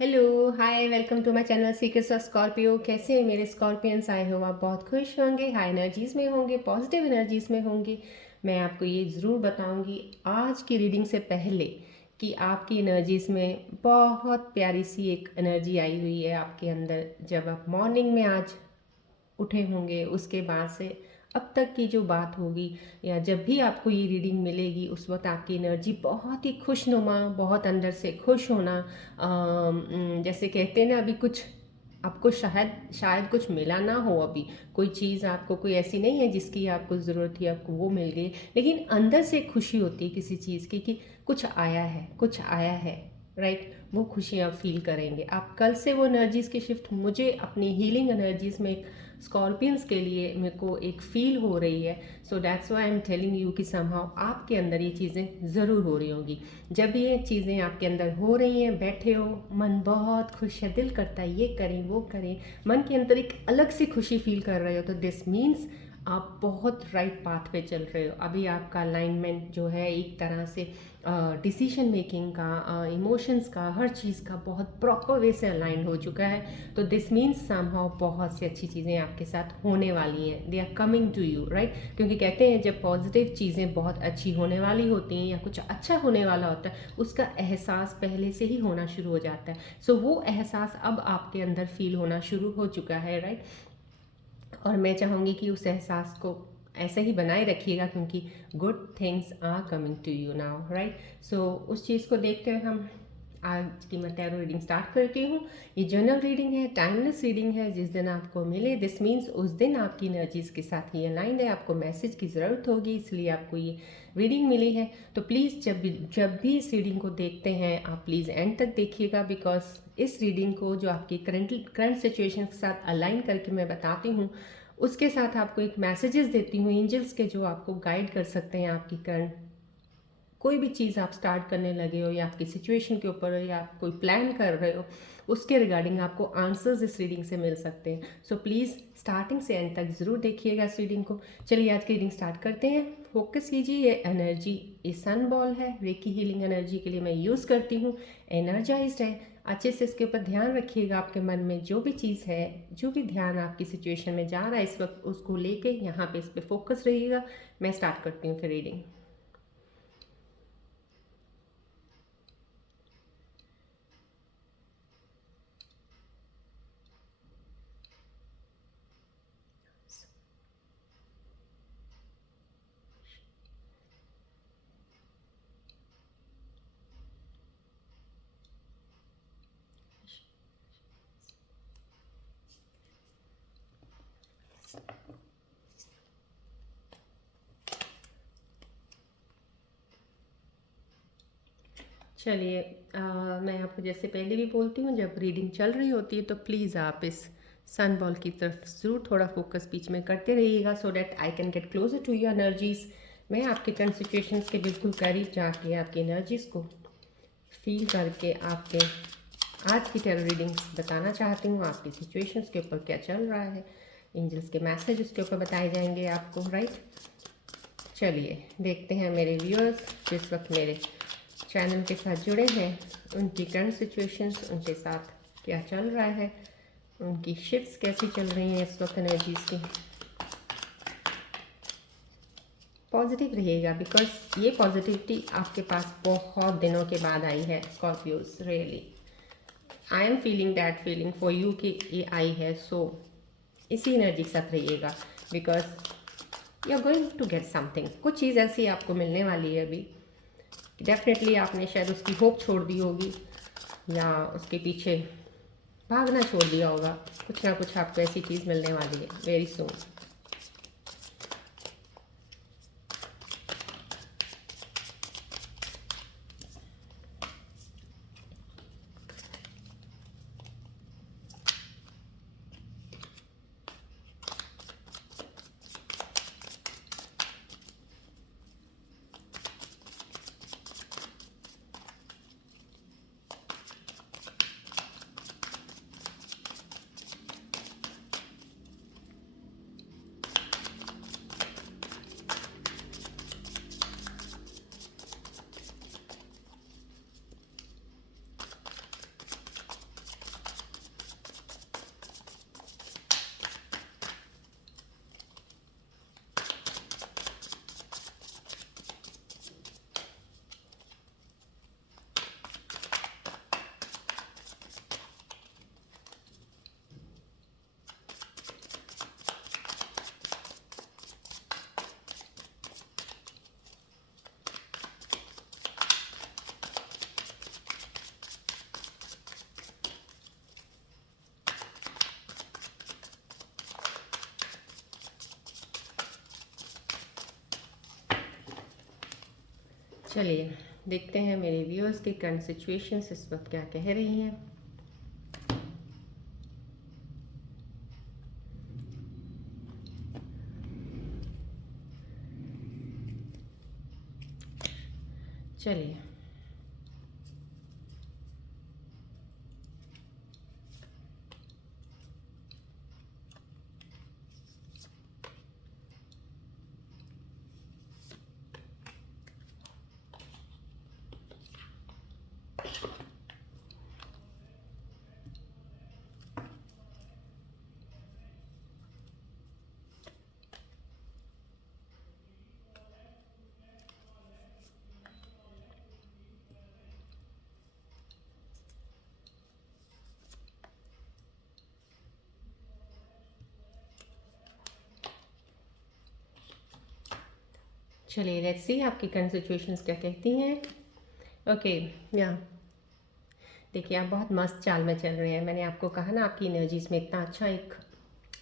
Hello, hi, welcome to my channel secrets of Scorpio. कैसे हैं मेरे स्कॉर्पियंस? आए हो आप बहुत खुश होंगे, हाई एनर्जीज़ में होंगे, पॉजिटिव एनर्जीज़ में होंगे। मैं आपको ये ज़रूर बताऊंगी आज की रीडिंग से पहले कि आपकी एनर्जीज़ में बहुत प्यारी सी एक एनर्जी आई हुई है आपके अंदर। जब आप मॉर्निंग में आज उठे होंगे उसके बाद से अब तक की जो बात होगी या जब भी आपको ये रीडिंग मिलेगी उस वक्त आपकी एनर्जी बहुत ही खुशनुमा, बहुत अंदर से खुश होना। जैसे कहते हैं ना, अभी कुछ आपको शायद शायद कुछ मिला ना हो, अभी कोई चीज़ आपको कोई ऐसी नहीं है जिसकी आपको ज़रूरत थी, आपको वो मिल गई, लेकिन अंदर से खुशी होती है किसी चीज़ की कि कुछ आया है, कुछ आया है। राइट, वो खुशी आप फील करेंगे। आप कल से वो एनर्जीज़ की शिफ्ट मुझे अपनी हीलिंग एनर्जीज़ में स्कॉर्पियंस के लिए मेरे को एक फील हो रही है। So that's why I am telling you कि समहाउ आपके अंदर ये चीज़ें ज़रूर हो रही होंगी। जब भी ये चीज़ें आपके अंदर हो रही हैं, बैठे हो, मन बहुत खुश है, दिल करता है ये करें वो करें, मन के अंदर एक अलग सी खुशी फील कर रहे हो, तो दिस मीन्स आप बहुत राइट पाथ पे चल रहे हो। अभी आपका अलाइनमेंट जो है एक तरह से डिसीजन मेकिंग का, इमोशंस का, हर चीज़ का बहुत प्रॉपर वे से अलाइन हो चुका है। तो दिस मीन्स समहाउ बहुत सी अच्छी चीज़ें आपके साथ होने वाली हैं, they are coming to you, right. क्योंकि कहते हैं जब पॉजिटिव चीज़ें बहुत अच्छी होने वाली होती हैं या कुछ अच्छा होने वाला होता है, उसका एहसास पहले से ही होना शुरू हो जाता है। सो वो एहसास अब आपके अंदर फील होना शुरू हो चुका है, राइट। और मैं चाहूँगी कि उस एहसास को ऐसे ही बनाए रखिएगा, क्योंकि good things are coming to you now, right. So उस चीज़ को देखते हुए हम आज की मैं टैरो रीडिंग स्टार्ट करती हूँ। ये जर्नल रीडिंग है, टाइमलेस रीडिंग है, जिस दिन आपको मिले दिस मीन्स उस दिन आपकी एनर्जीज के साथ ये अलाइंड है, आपको मैसेज की ज़रूरत होगी, इसलिए आपको ये रीडिंग मिली है। तो प्लीज़ जब भी इस रीडिंग को देखते हैं आप प्लीज़ एंड तक देखिएगा, बिकॉज इस रीडिंग को जो आपकी करंट सिचुएशन के साथ अलाइन करके मैं बताती हूँ, उसके साथ आपको एक मैसेजेस देती हूँ एंजल्स के, जो आपको गाइड कर सकते हैं आपकी करंट कोई भी चीज़ आप स्टार्ट करने लगे हो या आपकी सिचुएशन के ऊपर हो या आप कोई प्लान कर रहे हो, उसके रिगार्डिंग आपको आंसर्स इस रीडिंग से मिल सकते हैं। सो प्लीज़ स्टार्टिंग से एंड तक ज़रूर देखिएगा इस रीडिंग को। चलिए आज की रीडिंग स्टार्ट करते हैं। फोकस कीजिए, ये एनर्जी ये सन बॉल है, रेकी हीलिंग एनर्जी के लिए मैं यूज़ करती हूँ, एनर्जाइज्ड है। अच्छे से इसके ऊपर ध्यान रखिएगा, आपके मन में जो भी चीज़ है, जो भी ध्यान आपकी सिचुएशन में जा रहा है इस वक्त, उसको लेके यहाँ पे इस पर फोकस रहिएगा। मैं स्टार्ट करती हूँ फिर रीडिंग। चलिए, मैं आपको जैसे पहले भी बोलती हूँ, जब रीडिंग चल रही होती है तो प्लीज़ आप इस सन बॉल की तरफ ज़रूर थोड़ा फोकस बीच में करते रहिएगा, so that I can get closer to your energies. मैं आपके करंट सिचुएशंस के बिल्कुल करीब जाके आपकी एनर्जीज़ को फील करके आपके आज की टैरो रीडिंग्स बताना चाहती हूँ। आपकी सिचुएशंस के ऊपर क्या चल रहा है, एंजल्स के मैसेज उसके ऊपर बताए जाएंगे आपको, राइट। चलिए देखते हैं मेरे व्यूअर्स जिस वक्त मेरे चैनल के साथ जुड़े हैं, उनकी करंट सिचुएशंस, उनके साथ क्या चल रहा है, उनकी शिफ्ट्स कैसी चल रही हैं इस वक्त एनर्जीज़ की। पॉजिटिव रहिएगा, बिकॉज ये पॉजिटिविटी आपके पास बहुत दिनों के बाद आई है Scorpios. Really I am feeling that feeling for you कि ये आई है। सो इसी एनर्जी के साथ रहिएगा, because you are going to get something. कुछ चीज़ ऐसी आपको मिलने वाली है अभी, डेफिनेटली आपने शायद उसकी होप छोड़ दी होगी या उसके पीछे भागना छोड़ दिया होगा। कुछ ना कुछ आपको ऐसी चीज़ मिलने वाली है वेरी सून। चलिए देखते हैं मेरे व्यूअर्स की करंट सिचुएशंस इस वक्त क्या कह रही हैं। चलिए चलिए लेट्स सी आपकी करंट सिचुएशंस क्या कहती हैं। ओके या देखिए आप बहुत मस्त चाल में चल रहे हैं। मैंने आपको कहा ना आपकी एनर्जीज में इतना अच्छा एक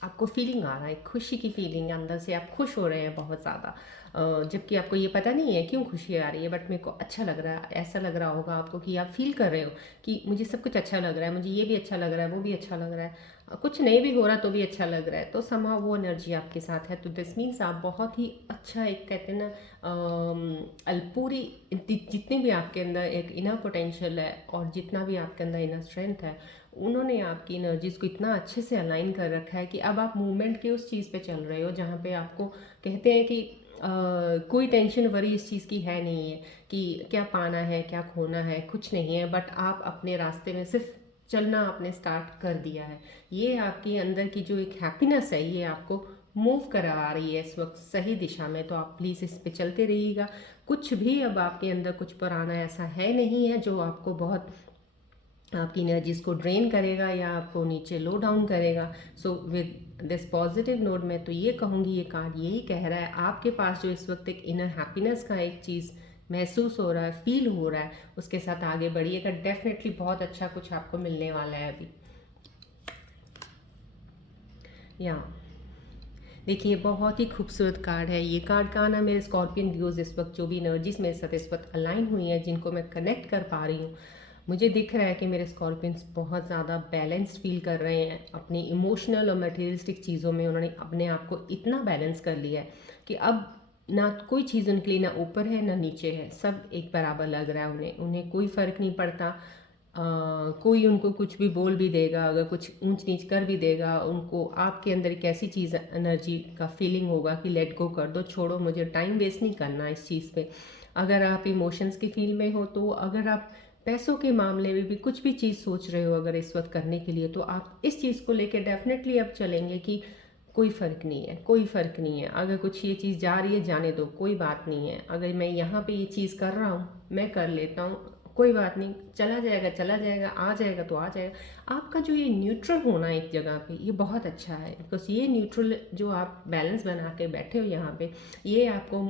आपको फीलिंग आ रहा है, खुशी की फीलिंग अंदर से, आप खुश हो रहे हैं बहुत ज़्यादा। जबकि आपको ये पता नहीं है क्यों खुशी आ रही है, बट मेरे को अच्छा लग रहा है। ऐसा लग रहा होगा आपको कि आप फील कर रहे हो कि मुझे सब कुछ अच्छा लग रहा है, मुझे ये भी अच्छा लग रहा है, वो भी अच्छा लग रहा है, कुछ नहीं भी हो रहा तो भी अच्छा लग रहा है। तो समहाउ वो एनर्जी आपके साथ है। तो दिस मीन्स आप बहुत ही अच्छा एक कहते हैं ना पूरी जितने भी आपके अंदर एक इनर पोटेंशियल है और जितना भी आपके अंदर इनर स्ट्रेंथ है, उन्होंने आपकी एनर्जीज को इतना अच्छे से अलाइन कर रखा है कि अब आप मूवमेंट के उस चीज़ पे चल रहे हो जहाँ पे आपको कहते हैं कि कोई टेंशन वरी इस चीज़ की है नहीं है कि क्या पाना है क्या खोना है, कुछ नहीं है। बट आप अपने रास्ते में सिर्फ चलना आपने स्टार्ट कर दिया है। ये आपके अंदर की जो एक हैप्पीनेस है ये आपको मूव करा रही है इस वक्त सही दिशा में। तो आप प्लीज़ इस पे चलते रहिएगा। कुछ भी अब आपके अंदर कुछ पुराना ऐसा है नहीं है जो आपको बहुत आपकी एनर्जीज को ड्रेन करेगा या आपको नीचे लो डाउन करेगा। So with this positive note में तो ये कहूँगी, ये कार्ड यही कह रहा है आपके पास जो इस वक्त एक इनर हैप्पीनेस का एक चीज़ महसूस हो रहा है, फील हो रहा है, उसके साथ आगे बढ़िएगा। डेफिनेटली बहुत अच्छा कुछ आपको मिलने वाला है अभी। या देखिए बहुत ही खूबसूरत कार्ड है ये। कार्ड का आना मेरे स्कॉर्पियन व्यूज इस वक्त जो भी एनर्जीज मेरे साथ इस वक्त अलाइन हुई है, जिनको मैं कनेक्ट कर पा रही हूँ, मुझे दिख रहा है कि मेरे स्कॉर्पियंस बहुत ज़्यादा बैलेंस्ड फील कर रहे हैं अपनी इमोशनल और मटेरियलिस्टिक चीज़ों में। उन्होंने अपने आप को इतना बैलेंस कर लिया है कि अब ना कोई चीज़ उनके लिए ना ऊपर है ना नीचे है, सब एक बराबर लग रहा है उन्हें। उन्हें कोई फ़र्क नहीं पड़ता कोई उनको कुछ भी बोल भी देगा, अगर कुछ ऊंच नीच कर भी देगा, उनको आपके अंदर एक ऐसी चीज़ एनर्जी का फीलिंग होगा कि लेट गो कर दो, छोड़ो, मुझे टाइम वेस्ट नहीं करना इस चीज़ पे। अगर आप इमोशंस की फील में हो तो, अगर आप पैसों के मामले में भी कुछ भी चीज़ सोच रहे हो अगर इस वक्त करने के लिए, तो आप इस चीज़ को लेकर डेफिनेटली अब चलेंगे कि कोई फ़र्क नहीं है, कोई फ़र्क नहीं है। अगर कुछ ये चीज़ जा रही है जाने दो, कोई बात नहीं है। अगर मैं यहाँ पे ये चीज़ कर रहा हूँ, मैं कर लेता हूँ, कोई बात नहीं, चला जाएगा चला जाएगा, आ जाएगा तो आ जाएगा। आपका जो ये न्यूट्रल होना एक जगह पे, ये बहुत अच्छा है। बिकॉज ये न्यूट्रल जो आप बैलेंस बना के बैठे हो यहाँ पे, ये आपको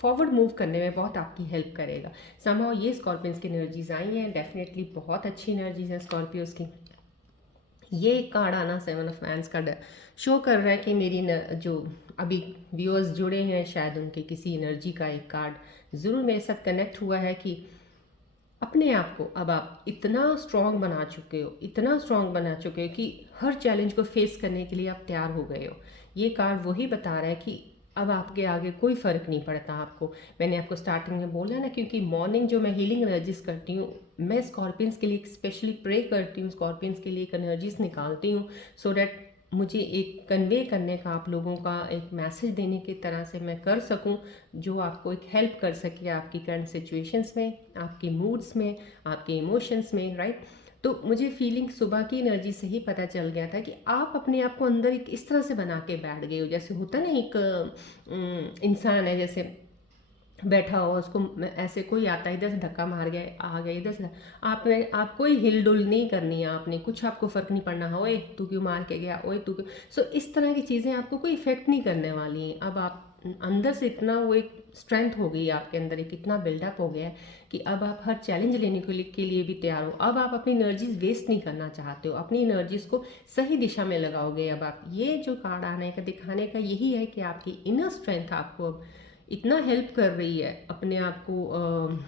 फॉरवर्ड मूव करने में बहुत आपकी हेल्प करेगा। समहाउ ये स्कॉर्पियंस की एनर्जीज आई हैं, डेफिनेटली बहुत अच्छी एनर्जीज हैं स्कॉर्पियोज की। ये कार्ड आना 7 ऑफ वैंड्स का शो कर रहा है कि मेरी जो अभी व्यूअर्स जुड़े हैं शायद उनके किसी एनर्जी का एक कार्ड ज़रूर मेरे साथ कनेक्ट हुआ है कि अपने आप को अब आप इतना स्ट्रांग बना चुके हो, इतना स्ट्रांग बना चुके हो कि हर चैलेंज को फेस करने के लिए आप तैयार हो गए हो। ये कार्ड वही बता रहा है कि अब आपके आगे कोई फ़र्क नहीं पड़ता आपको। मैंने आपको स्टार्टिंग में बोला ना, क्योंकि मॉर्निंग जो मैं हीलिंग एनर्जीज करती हूँ, मैं स्कॉर्पियंस के लिए स्पेशली प्रे करती हूँ, स्कॉर्पियंस के लिए एक एनर्जीज निकालती हूँ, सो डैट मुझे एक कन्वे करने का, आप लोगों का एक मैसेज देने की तरह से मैं कर सकूं जो आपको एक हेल्प कर सके आपकी करंट सिचुएशंस में, आपकी मूड्स में, आपके इमोशंस में, राइट। तो मुझे फीलिंग सुबह की एनर्जी से ही पता चल गया था कि आप अपने आप को अंदर एक इस तरह से बना के बैठ गए हो, जैसे होता ना एक इंसान है जैसे बैठा हो, उसको ऐसे कोई आता है इधर से धक्का मार गया, आ गया इधर से, आप कोई हिल डुल नहीं करनी है, आपने कुछ, आपको फ़र्क नहीं पड़ना है, ओए तू क्यों मार के गया, ओए तू क्यों। सो इस तरह की चीज़ें आपको कोई इफेक्ट नहीं करने वाली हैं। अब आप अंदर से इतना वो एक स्ट्रेंथ हो गई आपके अंदर, एक इतना बिल्डअप हो गया है कि अब आप हर चैलेंज लेने के लिए भी तैयार हो। अब आप अपनी एनर्जीज वेस्ट नहीं करना चाहते हो, अपनी एनर्जीज को सही दिशा में लगाओगे। अब आप ये जो कार्ड आने का दिखाने का यही है कि आपकी इनर स्ट्रेंथ आपको अब इतना हेल्प कर रही है अपने आप को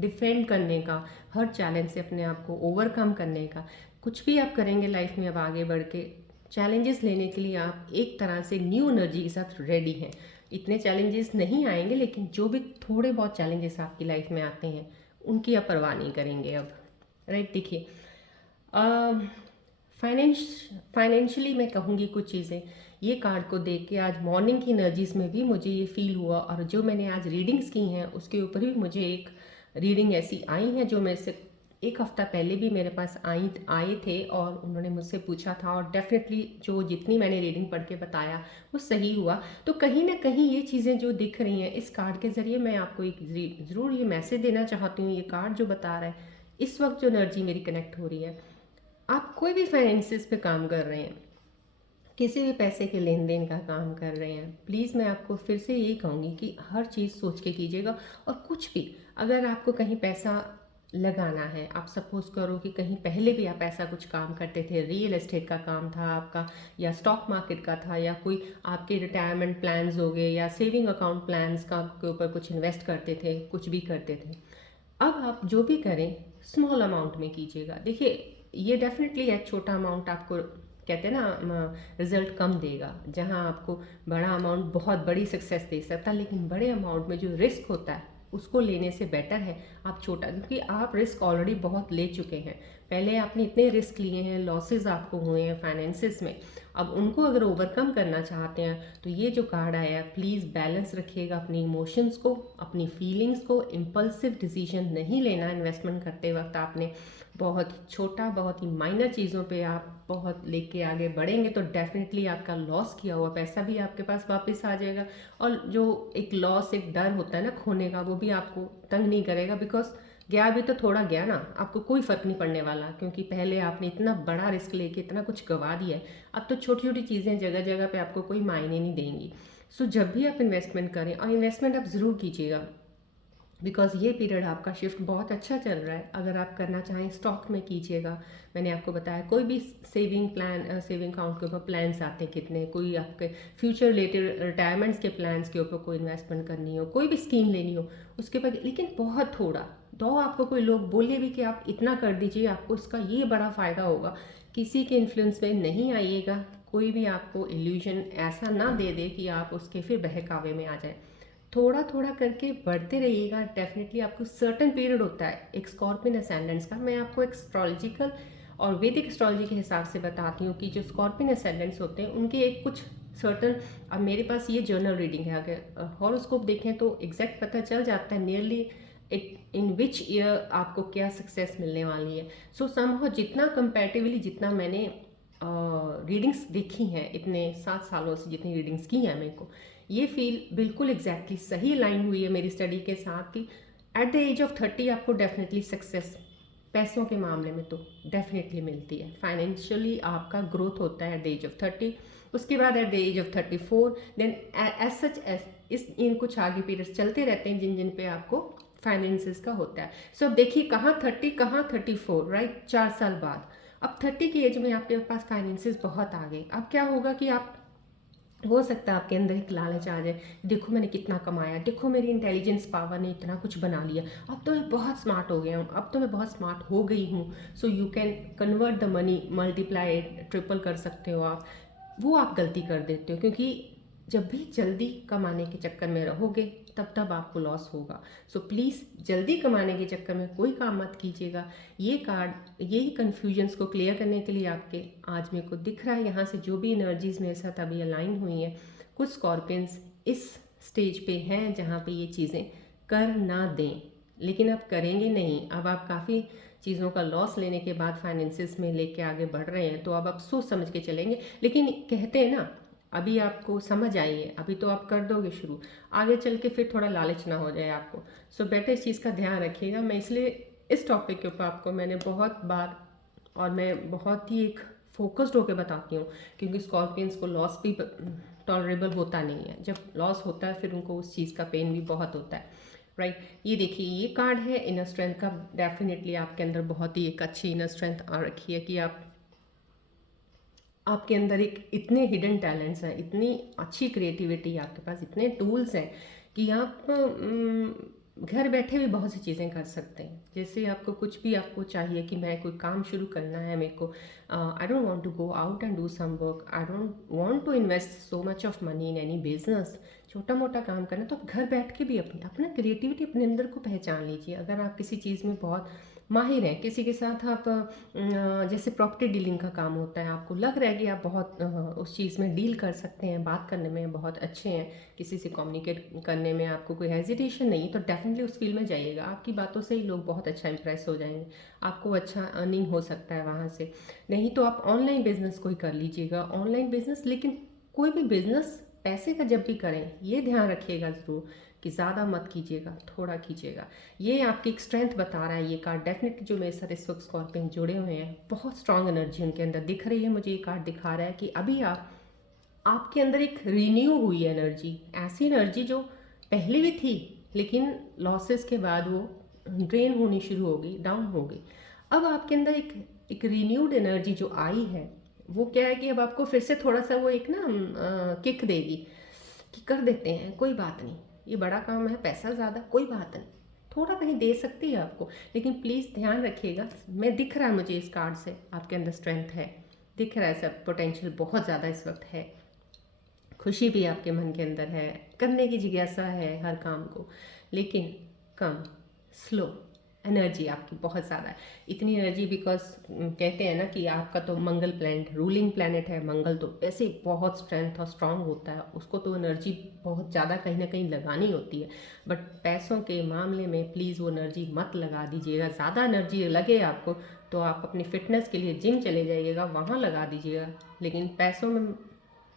डिफेंड करने का, हर चैलेंज से अपने आप को ओवरकम करने का। कुछ भी आप करेंगे लाइफ में, अब आगे बढ़ के चैलेंजेस लेने के लिए आप एक तरह से न्यू एनर्जी के साथ रेडी हैं। इतने चैलेंजेस नहीं आएंगे, लेकिन जो भी थोड़े बहुत चैलेंजेस आपकी लाइफ में आते हैं उनकी आप परवाह नहीं करेंगे अब। राइट, देखिए फाइनेंशियली मैं कहूँगी कुछ चीज़ें, ये कार्ड को देख के आज मॉर्निंग की एनर्जीज में भी मुझे ये फील हुआ, और जो मैंने आज रीडिंग्स की हैं उसके ऊपर भी मुझे एक रीडिंग ऐसी आई हैं जो मेरे से एक हफ्ता पहले भी मेरे पास आए थे, और उन्होंने मुझसे पूछा था, और डेफिनेटली जो जितनी मैंने रीडिंग पढ़ के बताया वो सही हुआ। तो कहीं ना कहीं ये चीज़ें जो दिख रही हैं इस कार्ड के ज़रिए, मैं आपको एक ज़रूर ये मैसेज देना चाहती हूँ। ये कार्ड जो बता रहा है इस वक्त जो एनर्जी मेरी कनेक्ट हो रही है, आप कोई भी फाइनेंसिस पे काम कर रहे हैं, किसी भी पैसे के लेन देन का काम कर रहे हैं, प्लीज़ मैं आपको फिर से यही कहूँगी कि हर चीज़ सोच के कीजिएगा। और कुछ भी अगर आपको कहीं पैसा लगाना है, आप सपोज करो कि कहीं पहले भी आप ऐसा कुछ काम करते थे, रियल एस्टेट का काम था आपका, या स्टॉक मार्केट का था, या कोई आपके रिटायरमेंट प्लान्स हो गए, या सेविंग अकाउंट प्लान्स का के ऊपर कुछ इन्वेस्ट करते थे, कुछ भी करते थे, अब आप जो भी करें स्मॉल अमाउंट में कीजिएगा। देखिए ये डेफिनेटली एक छोटा अमाउंट आपको, कहते हैं ना, रिजल्ट कम देगा, जहां आपको बड़ा अमाउंट बहुत बड़ी सक्सेस दे सकता है, लेकिन बड़े अमाउंट में जो रिस्क होता है उसको लेने से बेटर है आप छोटा, क्योंकि आप रिस्क ऑलरेडी बहुत ले चुके हैं। पहले आपने इतने रिस्क लिए हैं, लॉसेस आपको हुए हैं फाइनेंसिस में, अब उनको अगर ओवरकम करना चाहते हैं तो ये जो कार्ड आया है, प्लीज़ बैलेंस रखिएगा अपनी इमोशंस को, अपनी फीलिंग्स को। इम्पल्सिव डिसीजन नहीं लेना इन्वेस्टमेंट करते वक्त। आपने बहुत ही छोटा, बहुत ही माइनर चीज़ों पे आप बहुत लेके आगे बढ़ेंगे तो डेफिनेटली आपका लॉस किया हुआ पैसा भी आपके पास वापस आ जाएगा। और जो एक लॉस, एक डर होता है ना खोने का, वो भी आपको तंग नहीं करेगा, बिकॉज गया भी तो थोड़ा गया ना, आपको कोई फ़र्क नहीं पड़ने वाला, क्योंकि पहले आपने इतना बड़ा रिस्क लेके इतना कुछ गवा दिया है। अब तो छोटी छोटी चीज़ें जगह जगह पे आपको कोई मायने नहीं देंगी। सो जब भी आप इन्वेस्टमेंट करें, और इन्वेस्टमेंट आप ज़रूर कीजिएगा, बिकॉज ये पीरियड आपका शिफ्ट बहुत अच्छा चल रहा है। अगर आप करना चाहें स्टॉक में कीजिएगा, मैंने आपको बताया कोई भी सेविंग प्लान, सेविंग अकाउंट के ऊपर प्लान्स आते हैं कितने, कोई आपके फ्यूचर रिलेटेड रिटायरमेंट्स के प्लान्स के ऊपर कोई इन्वेस्टमेंट करनी हो, कोई भी स्कीम लेनी हो उसके ऊपर, लेकिन बहुत थोड़ा दो। आपको कोई लोग बोले भी कि आप इतना कर दीजिए, आपको इसका ये बड़ा फ़ायदा होगा, किसी के इन्फ्लुएंस में नहीं आइएगा। कोई भी आपको इल्यूजन ऐसा ना दे दे कि आप उसके फिर बहकावे में आ जाए। थोड़ा थोड़ा करके बढ़ते रहिएगा, डेफिनेटली आपको सर्टन पीरियड होता है एक स्कॉर्पियन असेंडेंट्स का। मैं आपको एक एस्ट्रोलॉजिकल और वैदिक एस्ट्रोलॉजी के हिसाब से बताती हूँ कि जो स्कॉर्पियन असेंडेंट्स होते हैं उनके एक कुछ सर्टन, अब मेरे पास ये जर्नल रीडिंग है, अगर हॉरोस्कोप देखें तो एग्जैक्ट पता चल जाता है नियरली इन विच ईयर आपको क्या सक्सेस मिलने वाली है। सो समहाउ जितना कंपैरेटिवली, जितना मैंने रीडिंग्स देखी हैं इतने 7 सालों से, जितनी रीडिंग्स की हैं मेरे को ये फील बिल्कुल एग्जैक्टली सही लाइन हुई है मेरी स्टडी के साथ कि एट द एज ऑफ 30 आपको डेफिनेटली सक्सेस पैसों के मामले में तो डेफिनेटली मिलती है। फाइनेंशियली आपका ग्रोथ होता है एट द एज ऑफ 30, उसके बाद at the age of 34, then as such इस इन कुछ आगे पीरियड्स चलते रहते हैं जिन जिन पे आपको फाइनेंसिस का होता है। सो अब देखिए कहाँ 30 कहाँ 34, राइट, 4 साल बाद अब 30 की एज में आपके पास फाइनेंसिस बहुत आ गए। अब क्या होगा कि आप, हो सकता है आपके अंदर एक लालच आ जाए, देखो मैंने कितना कमाया, देखो मेरी इंटेलिजेंस पावर ने इतना कुछ बना लिया, अब तो मैं बहुत स्मार्ट हो गया हूँ, अब तो मैं बहुत स्मार्ट हो गई हूँ। So you can convert the money, multiply, triple कर सकते हो आप। वो आप गलती कर देते हो, क्योंकि जब भी जल्दी कमाने के चक्कर में रहोगे तब तब आपको लॉस होगा। सो प्लीज़ जल्दी कमाने के चक्कर में कोई काम मत कीजिएगा। ये कार्ड यही कन्फ्यूजन्स को क्लियर करने के लिए आपके आज मेरे को दिख रहा है यहाँ से जो भी एनर्जीज मेरे साथ अभी अलाइन हुई हैं, कुछ स्कॉर्पियंस इस स्टेज पे हैं जहाँ पे ये चीज़ें कर ना दें, लेकिन अब करेंगे नहीं। अब आप काफ़ी चीज़ों का लॉस लेने के बाद फाइनेंसिस में लेके आगे बढ़ रहे हैं, तो अब आप सोच समझ के चलेंगे। लेकिन कहते हैं ना, अभी आपको समझ आई है, अभी तो आप कर दोगे शुरू, आगे चल के फिर थोड़ा लालच ना हो जाए आपको। सो बेटर इस चीज़ का ध्यान रखिएगा। मैं इसलिए इस टॉपिक के ऊपर आपको मैंने बहुत बार और मैं बहुत ही एक फोकस्ड होकर बताती हूँ, क्योंकि स्कॉर्पियंस को लॉस भी टॉलरेबल होता नहीं है। जब लॉस होता है फिर उनको उस चीज़ का पेन भी बहुत होता है, राइट। ये देखिए ये कार्ड है इनर स्ट्रेंथ का। डेफिनेटली आपके अंदर बहुत ही एक अच्छी इनर स्ट्रेंथ आ रखी है कि आपके अंदर एक इतने हिडन टैलेंट्स हैं, इतनी अच्छी क्रिएटिविटी आपके पास, इतने टूल्स हैं कि आप घर बैठे भी बहुत सी चीज़ें कर सकते हैं। जैसे आपको कुछ भी आपको चाहिए कि मैं कोई काम शुरू करना है मेरे को, I don't want to go out and do some work, I don't want to invest so much of money in any business, छोटा मोटा काम करना, तो आप घर बैठ के भी अपनी अपना क्रिएटिविटी अपने अंदर को पहचान लीजिए। अगर आप किसी चीज़ में बहुत माहिर हैं, किसी के साथ आप जैसे प्रॉपर्टी डीलिंग का काम होता है, आपको लग रहा है कि आप बहुत उस चीज़ में डील कर सकते हैं, बात करने में बहुत अच्छे हैं, किसी से कम्युनिकेट करने में आपको कोई हेजिटेशन नहीं, तो डेफिनेटली उस फील्ड में जाइएगा। आपकी बातों से ही लोग बहुत अच्छा इंप्रेस हो जाएंगे, आपको अच्छा अर्निंग हो सकता है वहाँ से। नहीं तो आप ऑनलाइन बिजनेस कोई कर लीजिएगा, ऑनलाइन बिजनेस। लेकिन कोई भी बिजनेस पैसे का जब भी करें, ये ध्यान रखिएगा ज़रूर कि ज़्यादा मत कीजिएगा, थोड़ा कीजिएगा। ये आपकी एक स्ट्रेंथ बता रहा है ये कार्ड। डेफिनेटली जो मेरे साथ इस वक्त स्कॉर्पियन जुड़े हुए हैं, बहुत स्ट्रांग एनर्जी उनके अंदर दिख रही है मुझे। ये कार्ड दिखा रहा है कि अभी आपके अंदर एक रिन्यू हुई एनर्जी, ऐसी एनर्जी जो पहले भी थी लेकिन लॉसेस के बाद वो ड्रेन होनी शुरू हो गई, डाउन हो गई। अब आपके अंदर एक रिन्यूड एनर्जी जो आई है, वो क्या है कि अब आपको फिर से थोड़ा सा वो एक ना किक देगी कि कर देते हैं, कोई बात नहीं, ये बड़ा काम है, पैसा ज़्यादा, कोई बात नहीं, थोड़ा कहीं दे सकती है आपको। लेकिन प्लीज़ ध्यान रखिएगा, मैं दिख रहा है मुझे इस कार्ड से आपके अंदर स्ट्रेंथ है, दिख रहा है, सब पोटेंशियल बहुत ज़्यादा इस वक्त है, खुशी भी आपके मन के अंदर है, करने की जिज्ञासा है हर काम को, लेकिन कम, स्लो, एनर्जी आपकी बहुत ज़्यादा है। इतनी एनर्जी बिकॉज कहते हैं ना कि आपका तो मंगल प्लैनेट, रूलिंग प्लैनेट है मंगल, तो ऐसे ही बहुत स्ट्रेंथ और स्ट्रांग होता है, उसको तो एनर्जी बहुत ज़्यादा कहीं ना कहीं लगानी होती है। बट पैसों के मामले में प्लीज़ वो एनर्जी मत लगा दीजिएगा। ज़्यादा एनर्जी लगे आपको तो आप अपनी फिटनेस के लिए जिम चले जाइएगा, वहाँ लगा दीजिएगा, लेकिन पैसों में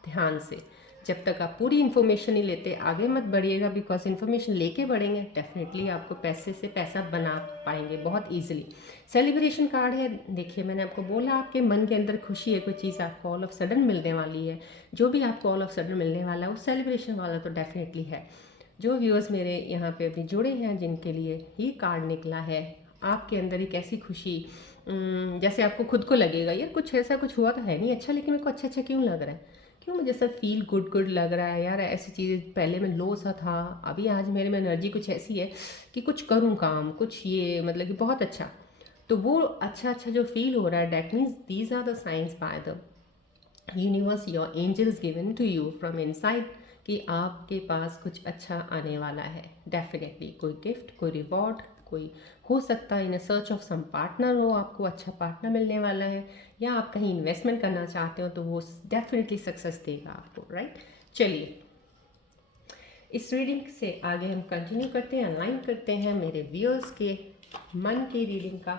ध्यान से। जब तक आप पूरी इन्फॉर्मेशन नहीं लेते आगे मत बढ़िएगा, बिकॉज इन्फॉर्मेशन लेके बढ़ेंगे डेफिनेटली आपको पैसे से पैसा बना पाएंगे बहुत ईजिली। सेलिब्रेशन कार्ड है, देखिए मैंने आपको बोला आपके मन के अंदर खुशी है, कोई चीज़ आपको ऑल ऑफ सडन मिलने वाली है। जो भी आपको ऑल ऑफ सडन मिलने वाला है वो सेलिब्रेशन वाला तो डेफिनेटली है। जो व्यूअर्स मेरे यहाँ पे अभी जुड़े हैं जिनके लिए ये कार्ड निकला है, आपके अंदर एक ऐसी खुशी, जैसे आपको खुद को लगेगा यार कुछ ऐसा कुछ हुआ तो है नहीं अच्छा, लेकिन मेरे को अच्छा अच्छा क्यों लग रहा है, क्यों मुझे सब फील गुड गुड लग रहा है यार। ऐसी चीज़ें पहले मैं लो सा था, अभी आज मेरे में एनर्जी कुछ ऐसी है कि कुछ करूँ काम, कुछ ये मतलब कि बहुत अच्छा। तो वो अच्छा अच्छा जो फील हो रहा है, that means these are the science by the universe, your angels given to you from inside कि आपके पास कुछ अच्छा आने वाला है। डेफिनेटली कोई गिफ्ट, कोई रिवॉर्ड, कोई हो सकता है in search of some partner हो, आपको अच्छा पार्टनर मिलने वाला है, या आप कहीं इन्वेस्टमेंट करना चाहते हो तो वो डेफिनेटली सक्सेस देगा आपको, राइट। चलिए इस रीडिंग से आगे हम कंटिन्यू करते हैं, अलाइन करते हैं मेरे व्यूअर्स के मन की रीडिंग का,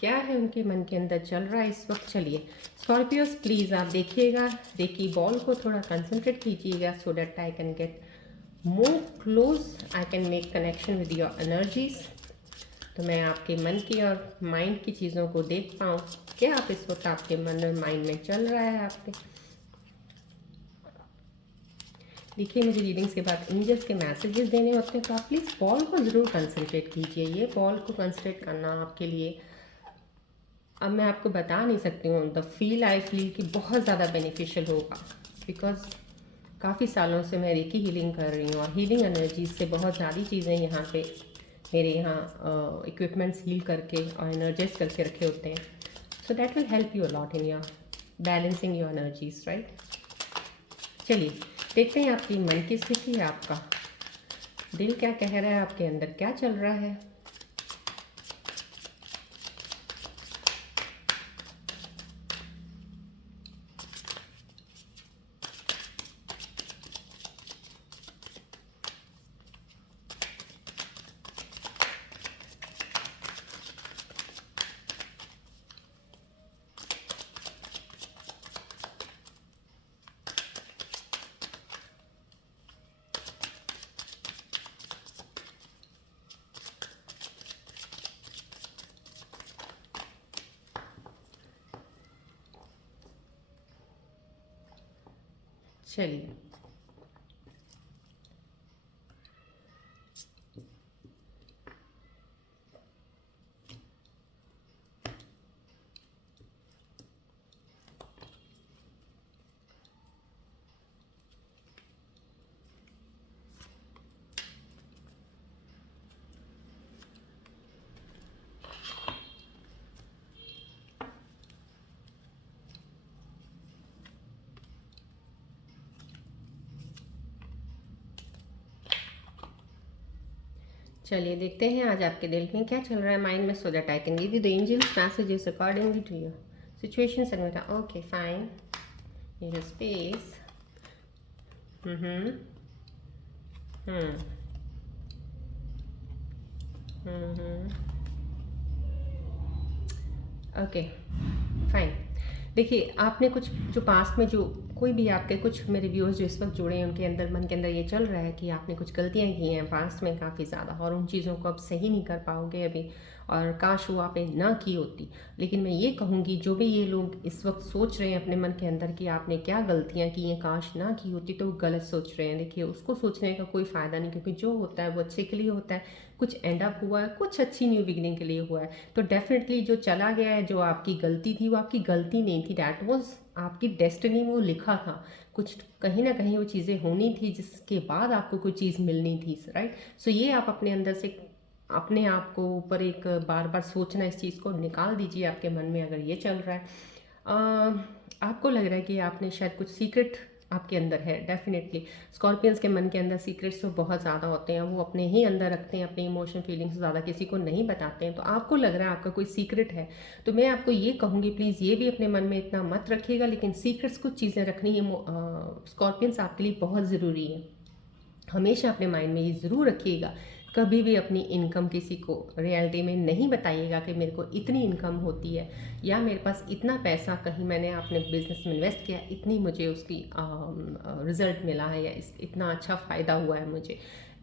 क्या है उनके मन के अंदर चल रहा है इस वक्त। चलिए स्कॉर्पियोस प्लीज़ आप देखिएगा, देखिए बॉल को थोड़ा कंसंट्रेट कीजिएगा सो that I can get more close, I can make connection with your energies. तो मैं आपके मन की और माइंड की चीज़ों को देख पाऊँ, क्या आप इस वक्त आपके मन और माइंड में चल रहा है आपके। देखिए मुझे रीडिंग्स के बाद एंजल्स के मैसेजेस देने होते हैं, तो आप प्लीज़ बॉल को ज़रूर कंसंट्रेट कीजिए। ये बॉल को कंसंट्रेट करना आपके लिए, अब मैं आपको बता नहीं सकती हूँ, द फील आई फील कि बहुत ज़्यादा बेनिफिशियल होगा, बिकॉज काफ़ी सालों से मैं रेकी हीलिंग कर रही हूँ और हीलिंग एनर्जीज से बहुत ज़्यादा चीज़ें यहाँ पे मेरे यहाँ इक्विपमेंट्स हील करके और एनर्जाइज करके रखे होते हैं, so that will help you a lot in your balancing your energies, right. चलिए देखते हैं आपकी मन की स्थिति है, आपका दिल क्या कह रहा है, आपके अंदर क्या चल रहा है। चलिए चलिए देखते हैं आज आपके दिल में क्या चल रहा है, माइंड में, so that I can give you the angels messages accordingly to your situations and okay fine, ये space. Hmm hmm okay fine. देखिए आपने कुछ जो पास्ट में जो कोई भी आपके कुछ मेरे व्यूअर्स जो इस वक्त जुड़े हैं उनके अंदर मन के अंदर ये चल रहा है कि आपने कुछ गलतियां की हैं पास्ट में काफ़ी ज़्यादा, और उन चीज़ों को अब सही नहीं कर पाओगे अभी, और काश वो आपने ना की होती। लेकिन मैं ये कहूँगी जो भी ये लोग इस वक्त सोच रहे हैं अपने मन के अंदर कि आपने क्या गलतियाँ की हैं काश ना की होती, तो वो गलत सोच रहे हैं। देखिए उसको सोचने का कोई फ़ायदा नहीं, क्योंकि जो होता है वो अच्छे के लिए होता है। कुछ एंड अप हुआ है, कुछ अच्छी न्यू बिगिनिंग के लिए हुआ है। तो डेफिनेटली जो चला गया है, जो आपकी गलती थी वो आपकी गलती नहीं थी, डैट वॉज आपकी डेस्टिनी, वो लिखा था। कुछ कहीं ना कहीं वो चीज़ें होनी थी जिसके बाद आपको कोई चीज़ मिलनी थी, राइट। सो ये आप अपने अंदर से अपने आप को ऊपर एक बार बार सोचना, इस चीज़ को निकाल दीजिए आपके मन में अगर ये चल रहा है। आपको लग रहा है कि आपने शायद कुछ सीक्रेट आपके अंदर है। डेफिनेटली स्कॉर्पियंस के मन के अंदर सीक्रेट्स तो बहुत ज़्यादा होते हैं, वो अपने ही अंदर रखते हैं, अपने इमोशन फीलिंग्स ज़्यादा किसी को नहीं बताते हैं। तो आपको लग रहा है आपका कोई सीक्रेट है, तो मैं आपको ये कहूँगी प्लीज़ ये भी अपने मन में इतना मत रखिएगा। लेकिन सीक्रेट्स कुछ चीज़ें रखनी है स्कॉर्पियंस आपके लिए बहुत ज़रूरी है। हमेशा अपने माइंड में ये ज़रूर रखिएगा, कभी भी अपनी इनकम किसी को रियलिटी में नहीं बताइएगा कि मेरे को इतनी इनकम होती है, या मेरे पास इतना पैसा कहीं मैंने अपने बिजनेस में इन्वेस्ट किया, इतनी मुझे उसकी रिजल्ट मिला है, या इतना अच्छा फ़ायदा हुआ है मुझे।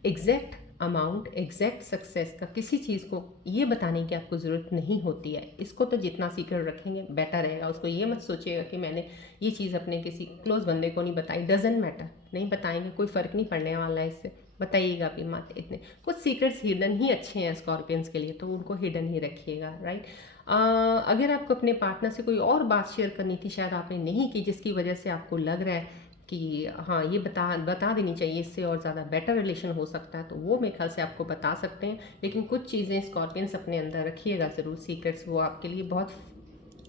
एग्जैक्ट अमाउंट, एग्जैक्ट सक्सेस का किसी चीज़ को ये बताने की आपको ज़रूरत नहीं होती है। इसको तो जितना सीक्रेट रखेंगे बेटर रहेगा। उसको ये मत सोचिएगा कि मैंने ये चीज़ अपने किसी क्लोज बंदे को नहीं बताई, डजेंट मैटर, नहीं बताएंगे, कोई फ़र्क नहीं पड़ने वाला है इससे, बताइएगा भी मत। इतने कुछ सीक्रेट्स हिडन ही अच्छे हैं स्कॉर्पियंस के लिए, तो उनको हिडन ही रखिएगा, राइट। अगर आपको अपने पार्टनर से कोई और बात शेयर करनी थी, शायद आपने नहीं की, जिसकी वजह से आपको लग रहा है कि हाँ ये बता देनी चाहिए, इससे और ज़्यादा बेटर रिलेशन हो सकता है, तो वो मेरे ख्याल से आपको बता सकते हैं। लेकिन कुछ चीज़ें स्कॉर्पियंस अपने अंदर रखिएगा ज़रूर, सीक्रेट्स, वो आपके लिए बहुत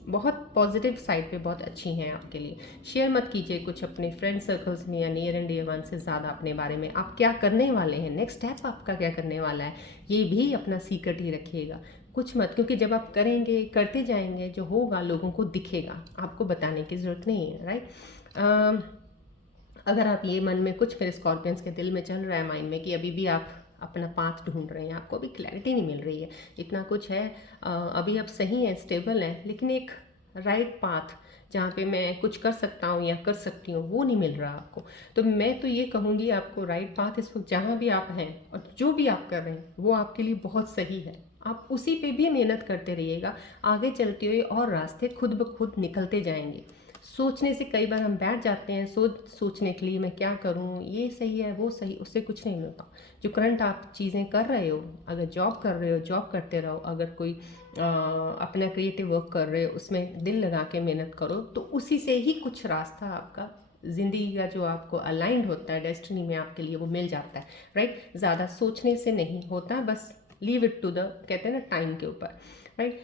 बहुत पॉजिटिव साइड पे बहुत अच्छी हैं आपके लिए। शेयर मत कीजिए कुछ अपने फ्रेंड सर्कल्स में या नियर एंड डियर वन से ज़्यादा अपने बारे में, आप क्या करने वाले हैं, नेक्स्ट स्टेप आपका क्या करने वाला है, ये भी अपना सीक्रेट ही रखिएगा। कुछ मत, क्योंकि जब आप करेंगे करते जाएंगे जो होगा लोगों को दिखेगा, आपको बताने की ज़रूरत नहीं है, राइट। अगर आप ये मन में कुछ मेरे स्कॉर्पियंस के दिल में चल रहा है माइंड में कि अभी भी आप अपना पाथ ढूंढ रहे हैं, आपको अभी क्लैरिटी नहीं मिल रही है, इतना कुछ है, अभी आप सही हैं, स्टेबल हैं, लेकिन एक राइट पाथ जहाँ पे मैं कुछ कर सकता हूँ या कर सकती हूँ वो नहीं मिल रहा आपको, तो मैं तो ये कहूँगी आपको राइट पाथ इस वक्त जहाँ भी आप हैं और जो भी आप कर रहे हैं वो आपके लिए बहुत सही है। आप उसी पे भी मेहनत करते रहिएगा, आगे चलते हुए और रास्ते खुद ब खुद निकलते जाएंगे। सोचने से कई बार हम बैठ जाते हैं सोचने के लिए मैं क्या करूं, ये सही है वो सही, उससे कुछ नहीं होता। जो करंट आप चीज़ें कर रहे हो, अगर जॉब कर रहे हो जॉब करते रहो, अगर कोई अपना क्रिएटिव वर्क कर रहे हो उसमें दिल लगा के मेहनत करो, तो उसी से ही कुछ रास्ता आपका ज़िंदगी का जो आपको अलाइंड होता है डेस्टिनी में आपके लिए वो मिल जाता है, राइट। ज़्यादा सोचने से नहीं होता, बस लीव इट टू द, कहते हैं ना, टाइम के ऊपर, राइट।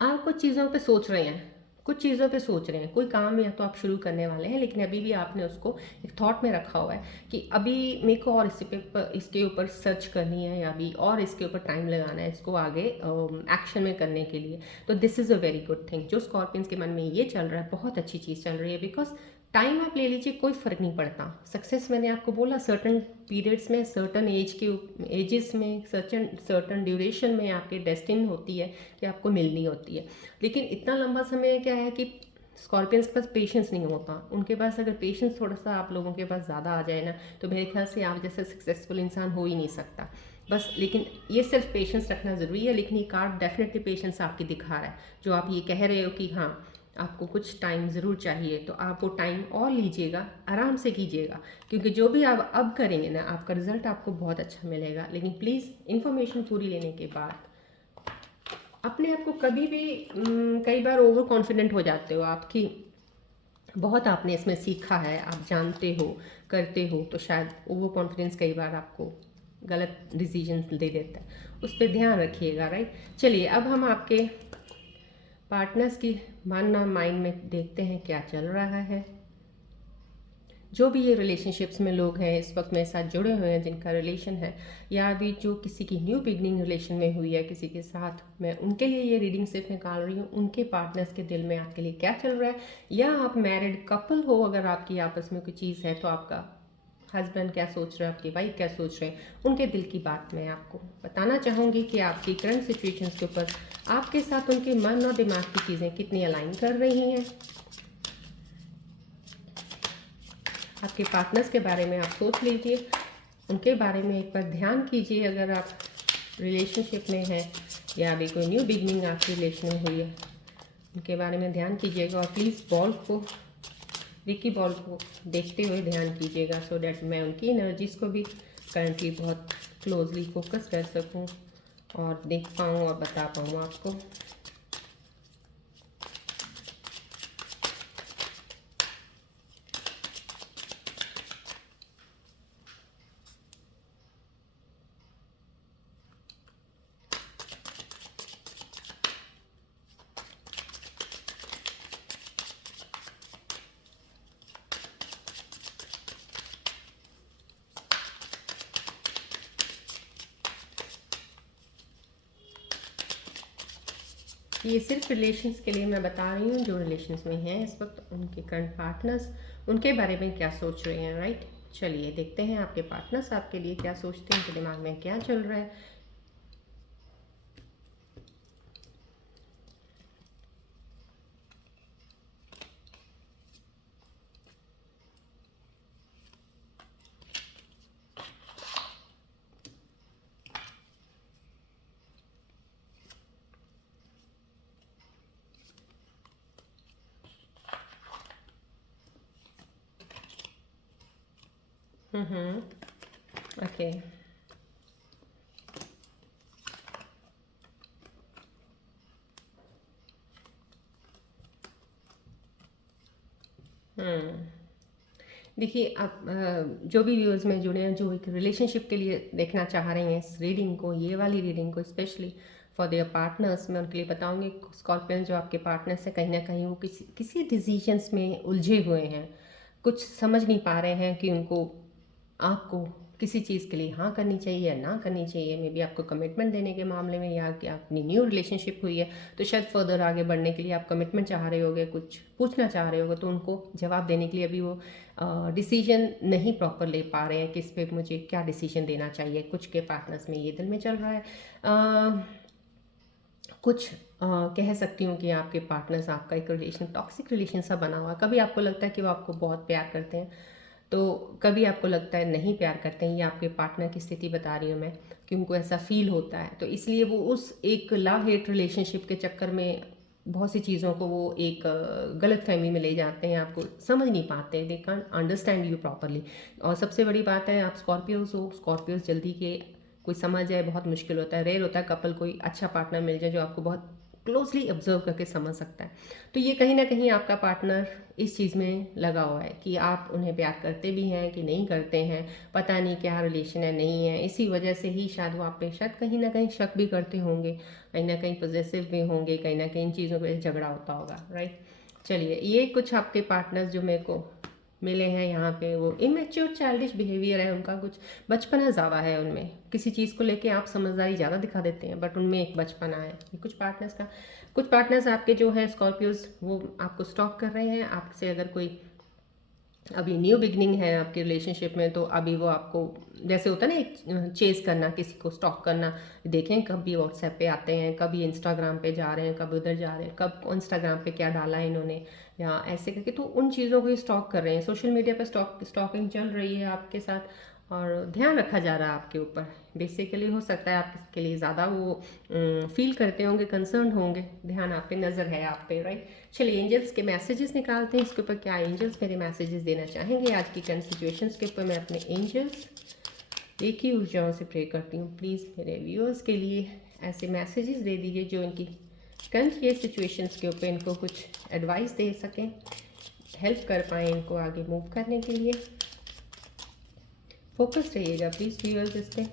आप कुछ चीज़ों पे सोच रहे हैं, कुछ चीज़ों पे सोच रहे हैं, कोई काम या तो आप शुरू करने वाले हैं, लेकिन अभी भी आपने उसको एक थॉट में रखा हुआ है कि अभी मेरे को और इसके ऊपर सर्च करनी है, या अभी और इसके ऊपर टाइम लगाना है इसको आगे एक्शन में करने के लिए। तो this is a very good thing, जो स्कॉर्पियंस के मन में ये चल रहा है बहुत अच्छी चीज़ चल रही है, बिकॉज टाइम आप ले लीजिए, कोई फ़र्क नहीं पड़ता। सक्सेस मैंने आपको बोला सर्टन पीरियड्स में, सर्टन एजेस में, सर्टन ड्यूरेशन में आपके डेस्टिन होती है कि आपको मिलनी होती है। लेकिन इतना लंबा समय क्या है कि स्कॉर्पियंस के पास पेशेंस नहीं होता। उनके पास अगर पेशेंस थोड़ा सा आप लोगों के पास ज़्यादा आ जाए ना, तो मेरे ख्याल से आप जैसे सक्सेसफुल इंसान हो ही नहीं सकता। बस लेकिन ये सिर्फ पेशेंस रखना ज़रूरी है। लेकिन ये कार्ड डेफिनेटली पेशेंस आपकी दिखा रहा है, जो आप ये कह रहे हो कि हाँ आपको कुछ टाइम ज़रूर चाहिए, तो आप वो टाइम और लीजिएगा, आराम से कीजिएगा, क्योंकि जो भी आप अब करेंगे ना आपका रिजल्ट आपको बहुत अच्छा मिलेगा। लेकिन प्लीज़ इन्फॉर्मेशन पूरी लेने के बाद अपने आप को कभी भी कई बार ओवर कॉन्फिडेंट हो जाते हो आपकी, बहुत आपने इसमें सीखा है, आप जानते हो करते हो, तो शायद ओवर कॉन्फिडेंस कई बार आपको गलत डिसीजन दे देता है, उस पर ध्यान रखिएगा, राइट। चलिए अब हम आपके पार्टनर्स की मानना माइंड में देखते हैं क्या चल रहा है। जो भी ये रिलेशनशिप्स में लोग हैं इस वक्त मेरे साथ जुड़े हुए हैं, जिनका रिलेशन है या अभी जो किसी की न्यू बिगनिंग रिलेशन में हुई है किसी के साथ, मैं उनके लिए ये रीडिंग सिर्फ निकाल रही हूँ। उनके पार्टनर्स के दिल में आपके लिए क्या चल रहा है, या आप मैरिड कपल हो, अगर आपकी आपस में कोई चीज़ है तो आपका हस्बैंड क्या सोच रहे हैं, आपकी वाइफ क्या सोच रहे हैं, उनके दिल की बात मैं आपको बताना चाहूँगी कि आपकी करंट सिचुएशंस के ऊपर आपके साथ उनके मन और दिमाग की चीज़ें कितनी अलाइन कर रही हैं। आपके पार्टनर्स के बारे में आप सोच लीजिए, उनके बारे में एक बार ध्यान कीजिए। अगर आप रिलेशनशिप में हैं या अभी कोई न्यू बिगनिंग आपकी रिलेशन में हुई है, उनके बारे में ध्यान कीजिएगा। और प्लीज़ रिकी बॉल को देखते हुए ध्यान कीजिएगा, सो डैट मैं उनकी एनर्जीज़ को भी करंटली बहुत क्लोजली फोकस कर सकूं और देख पाऊँ और बता पाऊँ आपको। ये सिर्फ रिलेशंस के लिए मैं बता रही हूँ, जो रिलेशंस में हैं इस वक्त, उनके करंट पार्टनर्स उनके बारे में क्या सोच रहे हैं, राइट। चलिए देखते हैं आपके पार्टनर्स आपके लिए क्या सोचते हैं, उनके दिमाग में क्या चल रहा है। ओके। देखिए, आप जो भी व्यूअर्स में जुड़े हैं, जो एक रिलेशनशिप के लिए देखना चाह रहे हैं इस रीडिंग को, ये वाली रीडिंग को स्पेशली फॉर देयर पार्टनर्स, मैं उनके लिए बताऊंगी। स्कॉर्पियन जो आपके पार्टनर्स हैं, कहीं ना कहीं वो किसी डिसीजंस में उलझे हुए हैं, कुछ समझ नहीं पा रहे हैं कि उनको आपको किसी चीज़ के लिए हाँ करनी चाहिए या ना करनी चाहिए। मे बी आपको कमिटमेंट देने के मामले में, या कि अपनी न्यू रिलेशनशिप हुई है तो शायद फर्दर आगे बढ़ने के लिए आप कमिटमेंट चाह रहे होगे, कुछ पूछना चाह रहे होगे, तो उनको जवाब देने के लिए अभी वो डिसीजन नहीं प्रॉपर ले पा रहे हैं कि इस पर मुझे क्या डिसीजन देना चाहिए। कुछ के पार्टनर्स में ये दिल में चल रहा है। कुछ कह सकती हूँ कि आपके पार्टनर्स, आपका एक रिलेशन टॉक्सिक रिलेशन सा बना हुआ। कभी आपको लगता है कि वो आपको बहुत प्यार करते हैं, तो कभी आपको लगता है नहीं प्यार करते हैं। ये आपके पार्टनर की स्थिति बता रही हूँ मैं, कि उनको ऐसा फील होता है। तो इसलिए वो उस एक लव हेट रिलेशनशिप के चक्कर में बहुत सी चीज़ों को वो एक गलत फहमी में ले जाते हैं, आपको समझ नहीं पाते, they can't understand you properly. और सबसे बड़ी बात है, आप स्कॉर्पियोज हो, स्कॉर्पियोज जल्दी के कोई समझ जाए बहुत मुश्किल होता है। रेयर होता है कपल कोई अच्छा पार्टनर मिल जाए जो आपको बहुत क्लोजली ऑब्जर्व करके समझ सकता है। तो ये कहीं ना कहीं आपका पार्टनर इस चीज़ में लगा हुआ है कि आप उन्हें प्यार करते भी हैं कि नहीं करते हैं, पता नहीं क्या रिलेशन है, नहीं है। इसी वजह से ही शायद वो आप पे शायद कहीं ना कहीं शक भी करते होंगे, कहीं ना कहीं पॉजेसिव भी होंगे, कहीं ना कहीं इन चीज़ों पर झगड़ा होता होगा, राइट। चलिए, ये कुछ आपके पार्टनर्स जो मेरे को मिले हैं यहाँ पे, वो इमेच्योर चाइल्डिश बिहेवियर है उनका, कुछ बचपना ज़्यादा है उनमें। किसी चीज़ को लेके आप समझदारी ज़्यादा दिखा देते हैं, बट उनमें एक बचपना है। ये कुछ पार्टनर्स का, कुछ पार्टनर्स आपके जो हैं स्कॉर्पियोज, वो आपको स्टॉक कर रहे हैं। आपसे अगर कोई अभी न्यू बिगनिंग है आपकी रिलेशनशिप में, तो अभी वो आपको जैसे होता है ना एक चेज करना, किसी को स्टॉक करना। देखें कभी व्हाट्सएप पे आते हैं, कभी इंस्टाग्राम पे जा रहे हैं, कभी उधर जा रहे हैं, कब इंस्टाग्राम पे क्या डाला है इन्होंने, या ऐसे करके, तो उन चीज़ों को स्टॉक कर रहे हैं। सोशल मीडिया पर स्टॉकिंग चल रही है आपके साथ, और ध्यान रखा जा रहा है आपके ऊपर। बेसिकली हो सकता है आपके लिए ज़्यादा वो फील करते होंगे, कंसर्न होंगे, ध्यान आप पे, नज़र है आप पे, राइट। चलिए एंजल्स के मैसेजेस निकालते हैं इसके ऊपर, क्या एंजल्स मेरे मैसेजेस देना चाहेंगे आज की करंट सिचुएशंस के ऊपर। मैं अपने एंजल्स एक ही ऊर्जाओं से प्रे करती हूँ, प्लीज़ मेरे व्यूअर्स के लिए ऐसे मैसेजेस दे दीजिए जो इनकी करंट ये सिचुएशंस के ऊपर इनको कुछ एडवाइस दे सकें, हेल्प कर पाएँ इनको आगे मूव करने के लिए। फोकस रहिएगा प्लीज़ व्यूअर्स इस पर।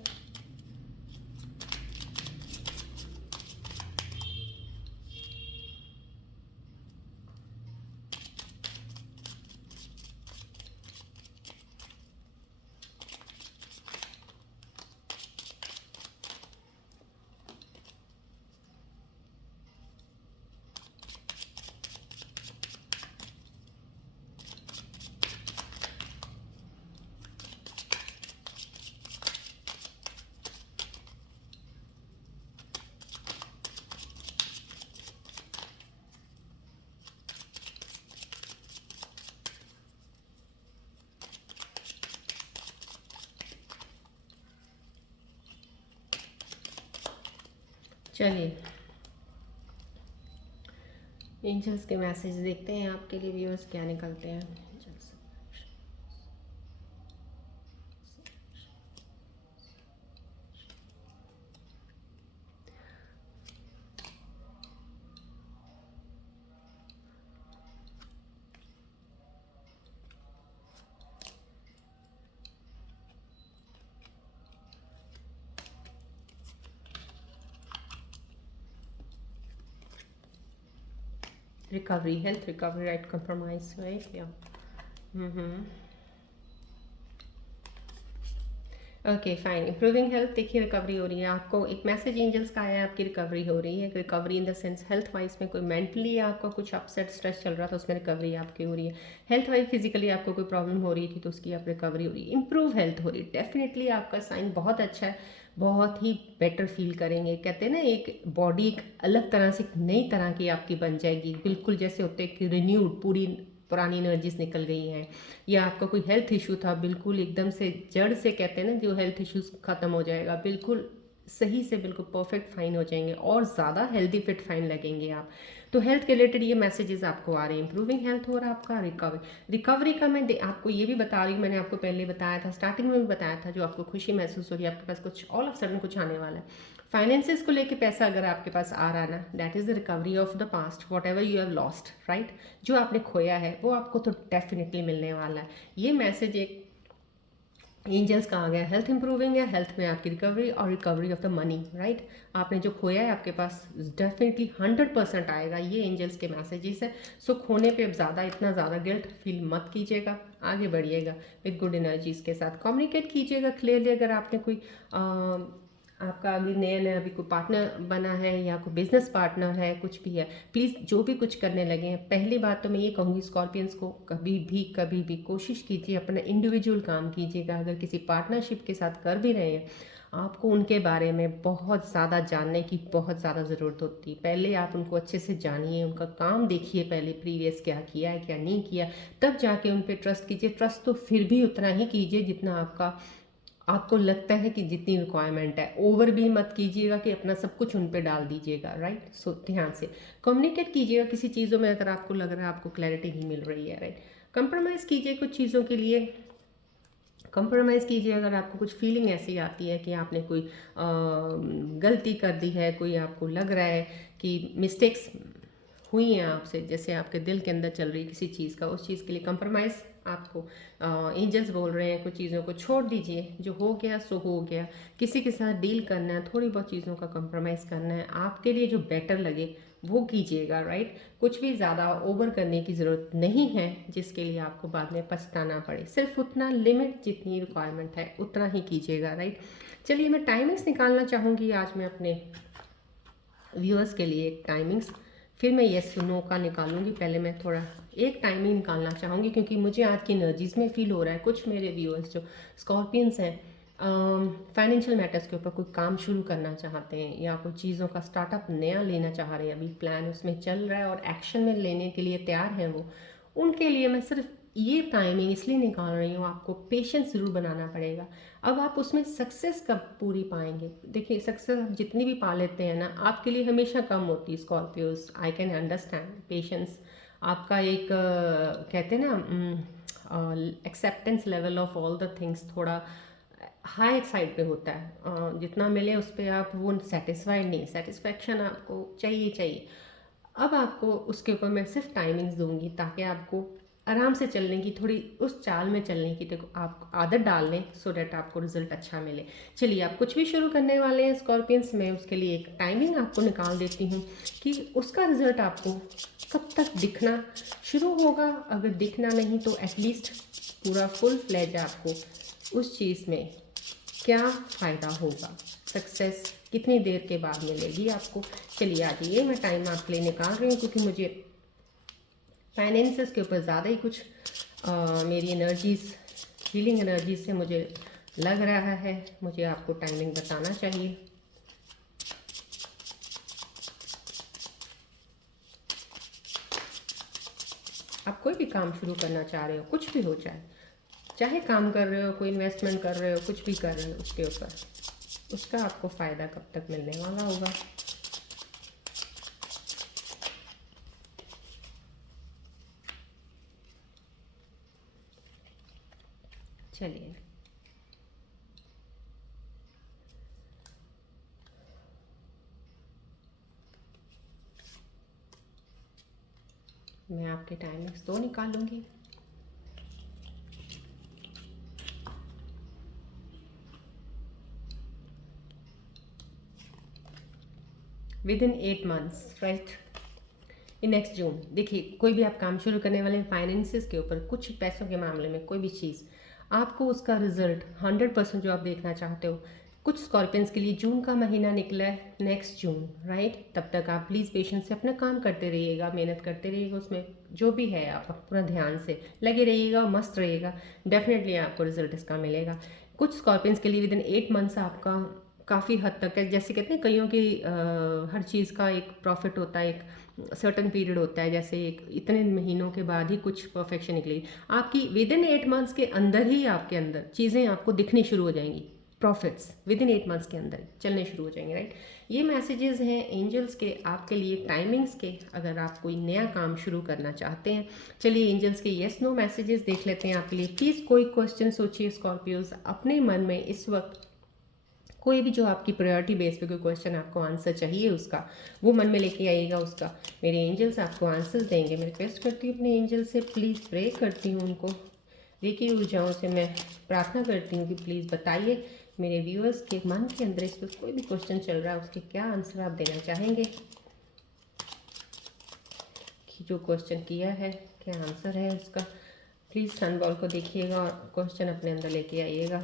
चलिए एंजल्स के मैसेज देखते हैं आपके लिए व्यूअर्स क्या निकलते हैं। Recovery, health recovery, right? Compromise, right? Yeah. Okay fine. Improving health, देखिए रिकवरी हो रही है। आपको एक मैसेज एंजल्स का आया है, आपकी रिकवरी हो रही है। Recovery in the sense health wise में कोई मेंटली आपका कुछ अपसेट स्ट्रेस चल रहा था, उसमें रिकवरी आपकी हो रही है। हेल्थ वाइज फिजिकली आपको कोई प्रॉब्लम हो रही थी तो उसकी आप रिकवरी हो रही है। इम्प्रूव हेल्थ हो रही है। डेफिनेटली आपका साइन बहुत अच्छा है, बहुत ही बेटर फील करेंगे। कहते हैं ना एक बॉडी एक अलग तरह से नई तरह की आपकी बन जाएगी, बिल्कुल जैसे होते हैं कि रिन्यूड, पूरी पुरानी एनर्जीज निकल गई हैं। या आपका कोई हेल्थ इशू था, बिल्कुल एकदम से जड़ से कहते हैं ना जो हेल्थ इश्यूज ख़त्म हो जाएगा, बिल्कुल सही से बिल्कुल परफेक्ट फाइन हो जाएंगे और ज़्यादा हेल्दी फिट फाइन लगेंगे आप। तो हेल्थ के रिलेटेड ये मैसेजेस आपको आ रहे हैं। इंप्रूविंग हेल्थ हो रहा है आपका। रिकवरी का मैं आपको ये भी बता रही हूँ, मैंने आपको पहले बताया था, स्टार्टिंग में भी बताया था, जो आपको खुशी महसूस हो रही है, आपके पास कुछ ऑल ऑफ सडन कुछ आने वाला है। फाइनेंसिस को लेके पैसा अगर आपके पास आ रहा है ना, that is the recovery of the past, what ever you have lost, right. जो आपने खोया है वो आपको तो डेफिनेटली मिलने वाला है। ये मैसेज एक एंजल्स का आ गया। हेल्थ इंप्रूविंग है, हेल्थ में आपकी रिकवरी और recovery of the money, right. आपने जो खोया है आपके पास डेफिनेटली 100% आएगा। ये एंजल्स के मैसेजेस है। सो खोने पे अब ज़्यादा इतना ज़्यादा गिल्ट फील मत कीजिएगा, आगे बढ़िएगा विद गुड एनर्जीज के साथ। कम्युनिकेट कीजिएगा क्लियरली। अगर आपने कोई आपका अभी नया नया अभी कोई पार्टनर बना है या कोई बिजनेस पार्टनर है, कुछ भी है, प्लीज़ जो भी कुछ करने लगे हैं, पहली बात तो मैं ये कहूँगी स्कॉर्पियंस को, कभी भी कोशिश कीजिए अपना इंडिविजुअल काम कीजिएगा। अगर किसी पार्टनरशिप के साथ कर भी रहे हैं, आपको उनके बारे में बहुत ज़्यादा जानने की बहुत ज़्यादा ज़रूरत होती है। पहले आप उनको अच्छे से जानिए, उनका काम देखिए, पहले प्रीवियस क्या किया है क्या नहीं किया, तब जाके उन पर ट्रस्ट कीजिए। ट्रस्ट तो फिर भी उतना ही कीजिए जितना आपको लगता है कि जितनी रिक्वायरमेंट है। ओवर भी मत कीजिएगा कि अपना सब कुछ उन पे डाल दीजिएगा, राइट। सो ध्यान से कम्युनिकेट कीजिएगा किसी चीज़ों में अगर आपको लग रहा है आपको क्लैरिटी नहीं मिल रही है, राइट। कंप्रोमाइज़ कीजिए कुछ चीज़ों के लिए, कंप्रोमाइज़ कीजिए अगर आपको कुछ फीलिंग ऐसी आती है कि आपने कोई गलती कर दी है, कोई आपको लग रहा है कि मिस्टेक्स हुई हैं आपसे, जैसे आपके दिल के अंदर चल रही किसी चीज़ का, उस चीज़ के लिए कंप्रोमाइज़ आपको एंजल्स बोल रहे हैं कुछ चीज़ों को छोड़ दीजिए। जो हो गया सो हो गया। किसी के साथ डील करना है, थोड़ी बहुत चीज़ों का कंप्रोमाइज़ करना है, आपके लिए जो बेटर लगे वो कीजिएगा, राइट। कुछ भी ज़्यादा ओवर करने की ज़रूरत नहीं है जिसके लिए आपको बाद में पछताना पड़े। सिर्फ उतना लिमिट जितनी रिक्वायरमेंट है उतना ही कीजिएगा, राइट। चलिए मैं टाइमिंग्स निकालना चाहूँगी आज मैं अपने व्यूअर्स के लिए एक टाइमिंग्स, फिर मैं येस नो का निकालूंगी। पहले मैं थोड़ा एक टाइमिंग निकालना चाहूँगी क्योंकि मुझे आज की एनर्जीज में फील हो रहा है कुछ मेरे व्यूअर्स जो स्कॉर्पियंस हैं फाइनेंशियल मैटर्स के ऊपर कोई काम शुरू करना चाहते हैं या कोई चीज़ों का स्टार्टअप नया लेना चाह रहे हैं, अभी प्लान उसमें चल रहा है और एक्शन में लेने के लिए तैयार हैं वो, उनके लिए मैं सिर्फ ये टाइमिंग इसलिए निकाल रही हूँ। आपको पेशेंस ज़रूर बनाना पड़ेगा। अब आप उसमें सक्सेस कब पूरी पाएंगे, देखिए सक्सेस आप जितनी भी पा लेते हैं ना, आपके लिए हमेशा कम होती है Scorpios. I can understand patience आपका एक कहते हैं ना acceptance level of all the things थोड़ा हाई साइड पे होता है। जितना मिले उस पर आप वो सेटिस्फाइड नहीं, सेटिस्फैक्शन आपको चाहिए। अब आपको उसके ऊपर मैं सिर्फ टाइमिंग्स दूंगी ताकि आपको आराम से चलने की, थोड़ी उस चाल में चलने की देखो आप आदत डाल लें, सो डैट आपको रिजल्ट अच्छा मिले। चलिए आप कुछ भी शुरू करने वाले हैं स्कॉर्पियंस, मैं उसके लिए एक टाइमिंग आपको निकाल देती हूँ कि उसका रिजल्ट आपको कब तक दिखना शुरू होगा। अगर दिखना नहीं तो एटलीस्ट पूरा फुल फ्लेज आपको उस चीज़ में क्या फ़ायदा होगा, सक्सेस कितनी देर के बाद मिलेगी आपको। चलिए आ जाइए, मैं टाइम आपके लिए निकाल रही हूँ क्योंकि मुझे फाइनेंसेस के ऊपर ज़्यादा ही कुछ मेरी एनर्जीज, हीलिंग एनर्जीज से मुझे लग रहा है, मुझे आपको टाइमिंग बताना चाहिए। आप कोई भी काम शुरू करना चाह रहे हो, कुछ भी हो जाए, चाहे काम कर रहे हो, कोई इन्वेस्टमेंट कर रहे हो, कुछ भी कर रहे हो, उसके ऊपर उसका आपको फ़ायदा कब तक मिलने वाला होगा। चलिए मैं आपके टाइमिंग्स 2 निकालूंगी। Within 8 months, right, in next June. देखिए, कोई भी आप काम शुरू करने वाले हैं फाइनेंसिस के ऊपर, कुछ पैसों के मामले में, कोई भी चीज़, आपको उसका रिजल्ट 100% जो आप देखना चाहते हो। कुछ स्कॉर्पियंस के लिए जून का महीना निकला है, नेक्स्ट जून, राइट। तब तक आप प्लीज़ पेशेंस से अपना काम करते रहिएगा, मेहनत करते रहिएगा, उसमें जो भी है आप पूरा ध्यान से लगे रहिएगा, मस्त रहिएगा, डेफिनेटली आपको रिजल्ट इसका मिलेगा। कुछ स्कॉर्पियंस के लिए विद इन 8 मंथ्स आपका काफ़ी हद तक है, जैसे कहते हैं कईयों की हर चीज़ का एक प्रॉफिट होता है, एक सर्टन पीरियड होता है, जैसे एक इतने महीनों के बाद ही कुछ परफेक्शन निकलेगी। आपकी विद इन 8 मंथ्स के अंदर ही आपके अंदर चीज़ें आपको दिखनी शुरू हो जाएंगी, प्रॉफिट्स विद इन 8 मंथ्स के अंदर चलने शुरू हो जाएंगे, राइट। ये मैसेजेस हैं एंजल्स के आपके लिए, टाइमिंग्स के, अगर आप कोई नया काम शुरू करना चाहते हैं। चलिए एंजल्स के येस नो मैसेजेस देख लेते हैं आपके लिए। प्लीज़ कोई क्वेश्चन सोचिए स्कॉर्पियोज अपने मन में इस वक्त, कोई भी जो आपकी प्रायोरिटी बेस पे कोई क्वेश्चन आपको आंसर चाहिए उसका, वो मन में लेके आइएगा उसका। मेरे एंजल्स आपको आंसर्स देंगे। मैं रिक्वेस्ट करती हूँ अपने एंजल से, प्लीज़ प्रे करती हूँ उनको, रेकी ऊर्जाओं से मैं प्रार्थना करती हूँ कि प्लीज़ बताइए मेरे व्यूअर्स के मन के अंदर इस पर कोई भी क्वेश्चन चल रहा है उसके क्या आंसर आप देना चाहेंगे, कि जो क्वेश्चन किया है क्या आंसर है उसका। प्लीज़ सन बॉल को देखिएगा और क्वेश्चन अपने अंदर लेके आइएगा।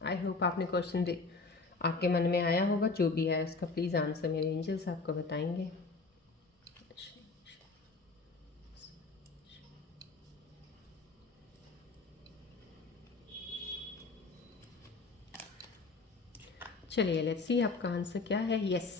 आई होप आपने क्वेश्चन दे आपके मन में आया होगा, जो भी आया उसका प्लीज़ आंसर मेरे एंजल्स आपको बताएंगे। चलिए लेट्स सी आपका आंसर क्या है। यस,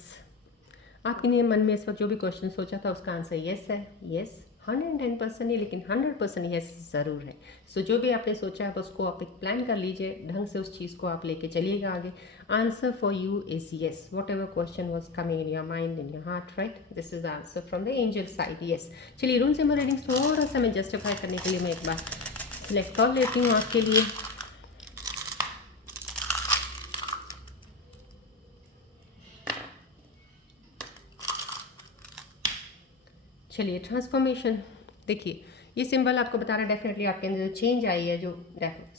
आपके लिए मन में इस वक्त जो भी क्वेश्चन सोचा था उसका आंसर यस है। यस 110% नहीं, लेकिन 100% यस ज़रूर है। सो जो भी आपने सोचा है उसको आप एक प्लान कर लीजिए, ढंग से उस चीज़ को आप लेके चलिएगा आगे। Answer for you is yes, what ever question was coming in your mind, in your heart, right, this is answer from the angel side, yes. चलिए रूम सिंबल रीडिंग्स थोड़ा सा मैं जस्टिफाई करने के लिए मैं एक बार सिलेक्ट कर लेती हूँ आपके लिए। चलिए ट्रांसफॉर्मेशन, देखिए ये सिंबल आपको बता रहा है डेफिनेटली आपके अंदर जो चेंज आई है, जो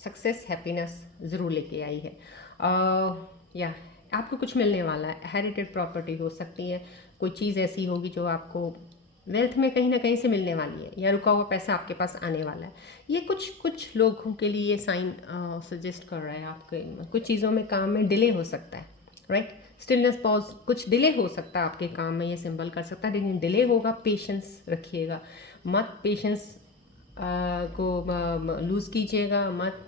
सक्सेस हैप्पीनेस ज़रूर लेके आई है। या आपको कुछ मिलने वाला है, हेरिटेड प्रॉपर्टी हो सकती है, कोई चीज़ ऐसी होगी जो आपको वेल्थ में कहीं ना कहीं से मिलने वाली है, या रुका हुआ पैसा आपके पास आने वाला है। ये कुछ लोगों के लिए साइन सजेस्ट कर रहा है आपके, कुछ चीज़ों में काम में डिले हो सकता है, राइट। स्टिलनेस पॉज, कुछ डिले हो सकता है आपके काम में, ये सिंबल कर सकता है, लेकिन डिले होगा, पेशेंस रखिएगा, मत पेशेंस को लूज़ कीजिएगा, मत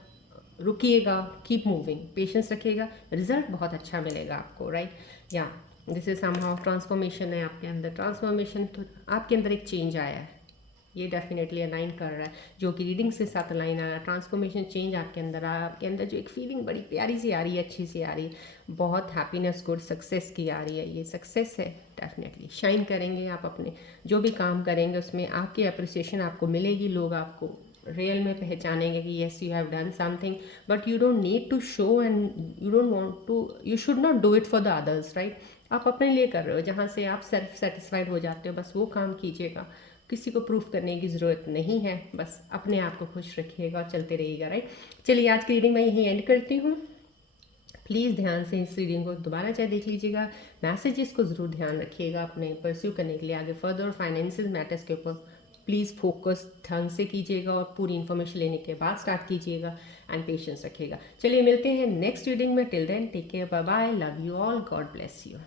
रुकिएगा, कीप मूविंग, पेशेंस रखिएगा, रिजल्ट बहुत अच्छा मिलेगा आपको, राइट। या दिस इज समहाउ ट्रांसफॉर्मेशन है आपके अंदर, ट्रांसफॉर्मेशन तो आपके अंदर एक चेंज आया है, ये डेफिनेटली अलाइन कर रहा है, जो कि रीडिंग से साथ अलाइन आ रहा है। ट्रांसफॉर्मेशन चेंज आपके अंदर आ रहा है, आपके अंदर जो एक फीलिंग बड़ी प्यारी सी आ रही है, अच्छी सी आ रही है, बहुत हैप्पीनेस, गुड सक्सेस की आ रही है, ये सक्सेस है। डेफिनेटली शाइन करेंगे आप, अपने जो भी काम करेंगे उसमें आपकी अप्रिसिएशन आपको मिलेगी, लोग आपको रियल में पहचानेंगे कि yes you have done something, but you don't need to show and you don't want to, you should not do it for the others, right. आप अपने लिए कर रहे हो, जहाँ से आप सेल्फ सेटिस्फाइड हो जाते हो, बस वो काम कीजिएगा, किसी को प्रूफ करने की ज़रूरत नहीं है, बस अपने आप को खुश रखिएगा और चलते रहिएगा, राइट। चलिए आज की रीडिंग मैं यहीं एंड करती हूँ। प्लीज़ ध्यान से इस रीडिंग को दोबारा चाहे देख लीजिएगा, मैसेजेस को ज़रूर ध्यान रखिएगा अपने परस्यू करने के लिए आगे फर्दर, और फाइनेंशियल मैटर्स के ऊपर प्लीज़ फोकस ढंग से कीजिएगा और पूरी इन्फॉर्मेशन लेने के बाद स्टार्ट कीजिएगा, एंड पेशेंस रखिएगा। चलिए मिलते हैं नेक्स्ट रीडिंग में, till then take care, bye bye, love you all, God bless you.